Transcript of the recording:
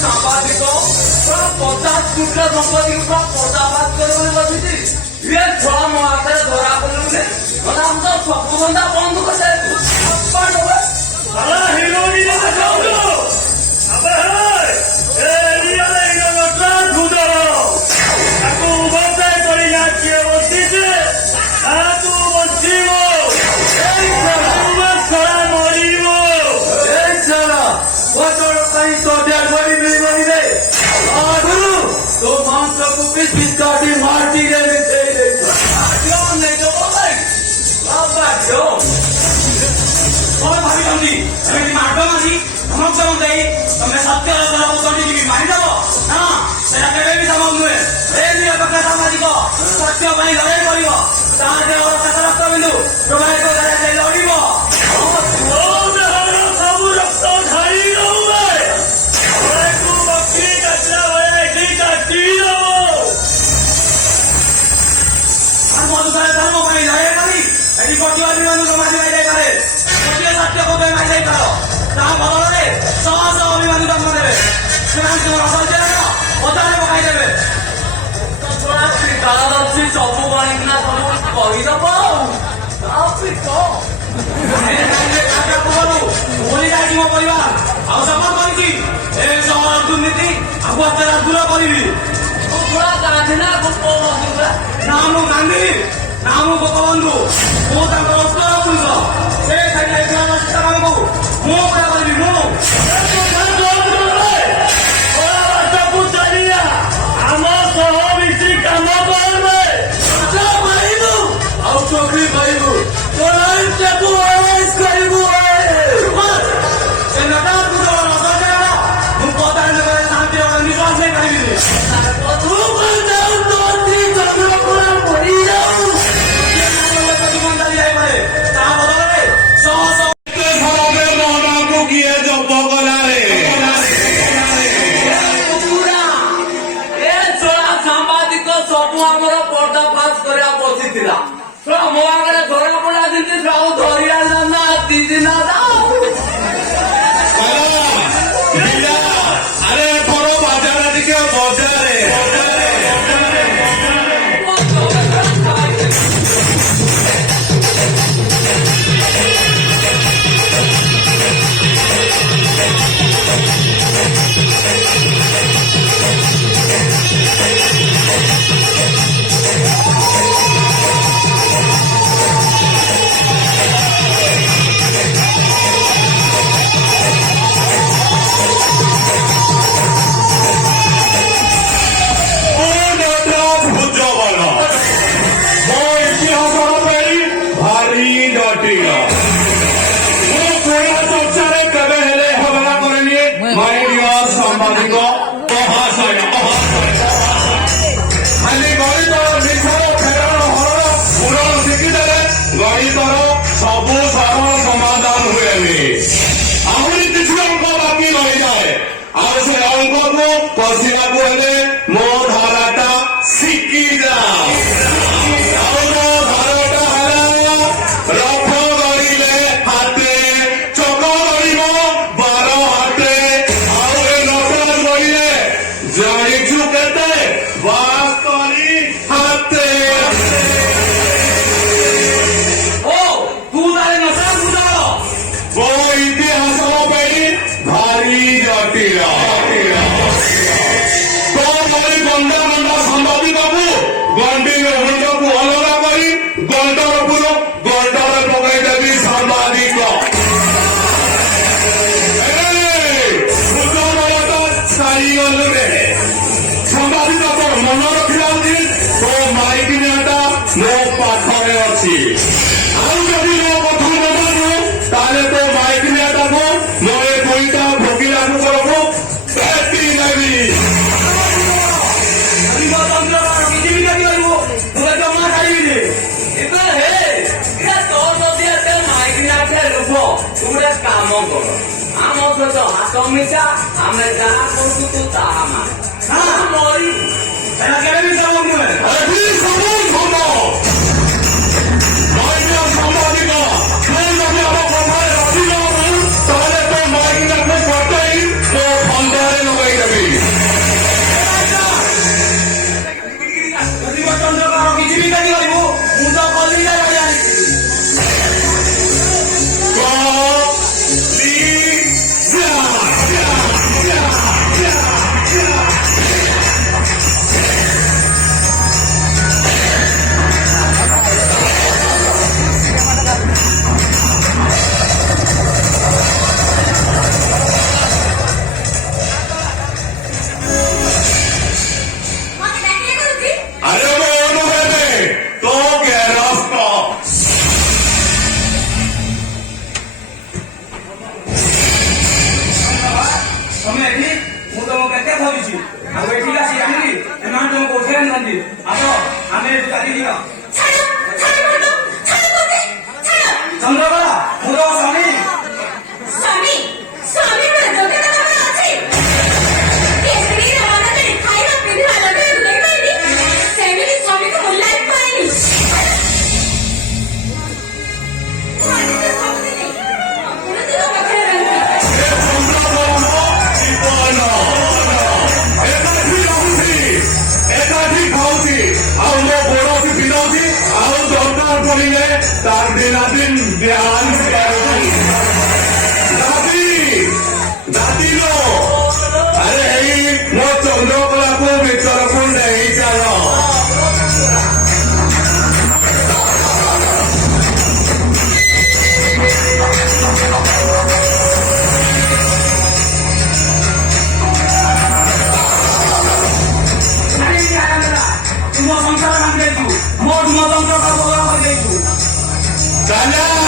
ସାମ୍ବାଦିକ 50 କୋଟିର ସମ୍ପତ୍ତିକୁ ପର୍ଦାବାଦ କରିବ ବୋଲି ବସିଛି। ଇଏ ଛଅ ମୋ ହାତରେ ଧରା ପଡ଼ିଲେ ଆମ ତ ସବୁ ଧନ୍ଦା ବନ୍ଦ କରିସାରିଛୁ। ତମେ ସତ୍ୟ ମାରିଦବ ନା ସେଟା କେବେ ବି ସମ୍ଭବ ନୁହେଁ। ଏ ନିରପେକ୍ଷ ସାମ୍ବାଦିକ ସତ୍ୟ ପାଇଁ ଲଢେଇ କରିବ, ତା ଦେହର ଶେଷ ରକ୍ତ ବିନ୍ଦୁ ପ୍ରବାହିତ କରାଯାଇ ଲଢିବ। ସବୁ ରକ୍ତ ଢାଳି ମଧୁସାର ଧର୍ମ ପାଇଁ ଲଢେଇ କରି ଏଠି ପ୍ରତିବାଦୀ ମାନଙ୍କୁ ମାରି ଯାଇପାରେ। ଗୋଟିଏ ସତ୍ୟକୁ ପାଇଁ ମାରି ଯାଇପାର, ତା ବଦଳରେ ଶହ ଶହ ଅଭିମାନୀ ଜନ୍ମ ଦେବେ। ସେମାନେ ତୁମର ଅସତ୍ୟର ପଦାରେ ପକାଇଦେବେ। କାଳଦର୍ଶୀ ସବୁ ଗଣିକିନା ସବୁ କହିଦବ ଭୁଲି ଯାଇଛି ମୋ ପରିବାର। ଆଉ ଶପଥ କରିଛି ଏ ସହର ଦୁର୍ନୀତି ଆଉ ହାତରେ ଦୂର କରିବି। ନା ମୁଁ ଗାନ୍ଧୀ, ନା ମୁଁ ଗୋପବନ୍ଧୁ, ମୁଁ ତାଙ୍କର ଉତ୍ତର ପୁରୁଷ। ସେ ଛାଡ଼ିଯାଇଥିବା ମାନଙ୍କୁ ମୁଁ ପୁରା କରିବି। ମୁଁ ଆମ ସହ ମିଶି କାମ କରିବେ ଆଉ ଚୋରି କରିବୁ କରିବୁ। ମୁଁ କଥା ଶାନ୍ତି ନିଶ୍ୱାସ ନେଇପାରିବିନି। ସବୁ ଆମର ପର୍ଦାଫାଶ କରିବା ବସିଥିଲା। ମୋ ଆଗରେ ଧରା ପଡା ଯେମିତି ଆଉ ଧରିଲା ନା ଦି ଦିନ ଆରେ ବଡ ବାଜାର ଟିକେ ବଜାରେ ସବୁ ସାଧାରଣ ସମାଧାନ ହୁଏନି। ଆହୁରି କିଛି ଅଙ୍କ ବାକି ରହିଯାଏ। ଆଉ ସେ ଅଙ୍କକୁ କଷିବାକୁ ହେଲେ ମୋ ଧାରାଟା ଶିଖିଯାଅ। ଆଉ ମୋ ଧାରାଟା ହେଲା ରଥ ଗଡ଼ିଲେ ହାତେ, ଚକ ଗଡ଼ିବ 12 ହାତେ। ଆଉ ଏ ରଥ ଗଡ଼ିଲେ ଜାଣିଛୁ କେତେ 72 ହାତେ। ଇତିହାସ ପାଇଁ ଭାରି ଜଟିଳ। ତୋରି ଗଣ୍ଡା ଗଣ୍ଡା ସମ୍ବାଦିକକୁ ଗଣ୍ଡିର ମୁଣ୍ଡକୁ ଅଲଗା କରି ଗଣ୍ଡର ଗଣ୍ଡରେ ପକାଇଦେବି ସାମ୍ବାଦିକ। ସାରିଗଲୁରେ ସାମ୍ବାଦିକ ତ ମନ ରଖିଲା ଉଚିତ। ତୋ ମାଇକିନିଆଟା ମୋ ପାଖରେ ଅଛି। ଆଉ ଯଦି ମୋ କଥା ନବାନୁ ତାହେଲେ ତୋ ମାଇକିନିଆଟାକୁ ମୋ ଏ ଦୁଇଟା ଭୋଗିଲା କୁକୁରକୁ କାଟି ନେବି। ଗୋଟେ କାମ କର, ଆମ ସହିତ ହାତ ମିଶା, ଆମେ ଯାହା କରୁଛୁ ତୁ ତାହା ମାନ। ମରି କେବେ ବି ସମ୍ଭବ ନୁହେଁ। ସାମ୍ବାଦିକ ଡ୍ୟାନ୍ସ କରୁଛି ଦାଦିଲୋ ଆରେ ଏଇ ମୋ ଚନ୍ଦ୍ରକଳାକୁ ଭିତରକୁ ନେଇ ଚାଲ ତୁମ ସଂସାର ଭାଙ୍ଗି ଦେଇଛୁ ମୋ ତୁମ ତନ୍ତ୍ର କରିଦେଇଛୁ ଚାଲ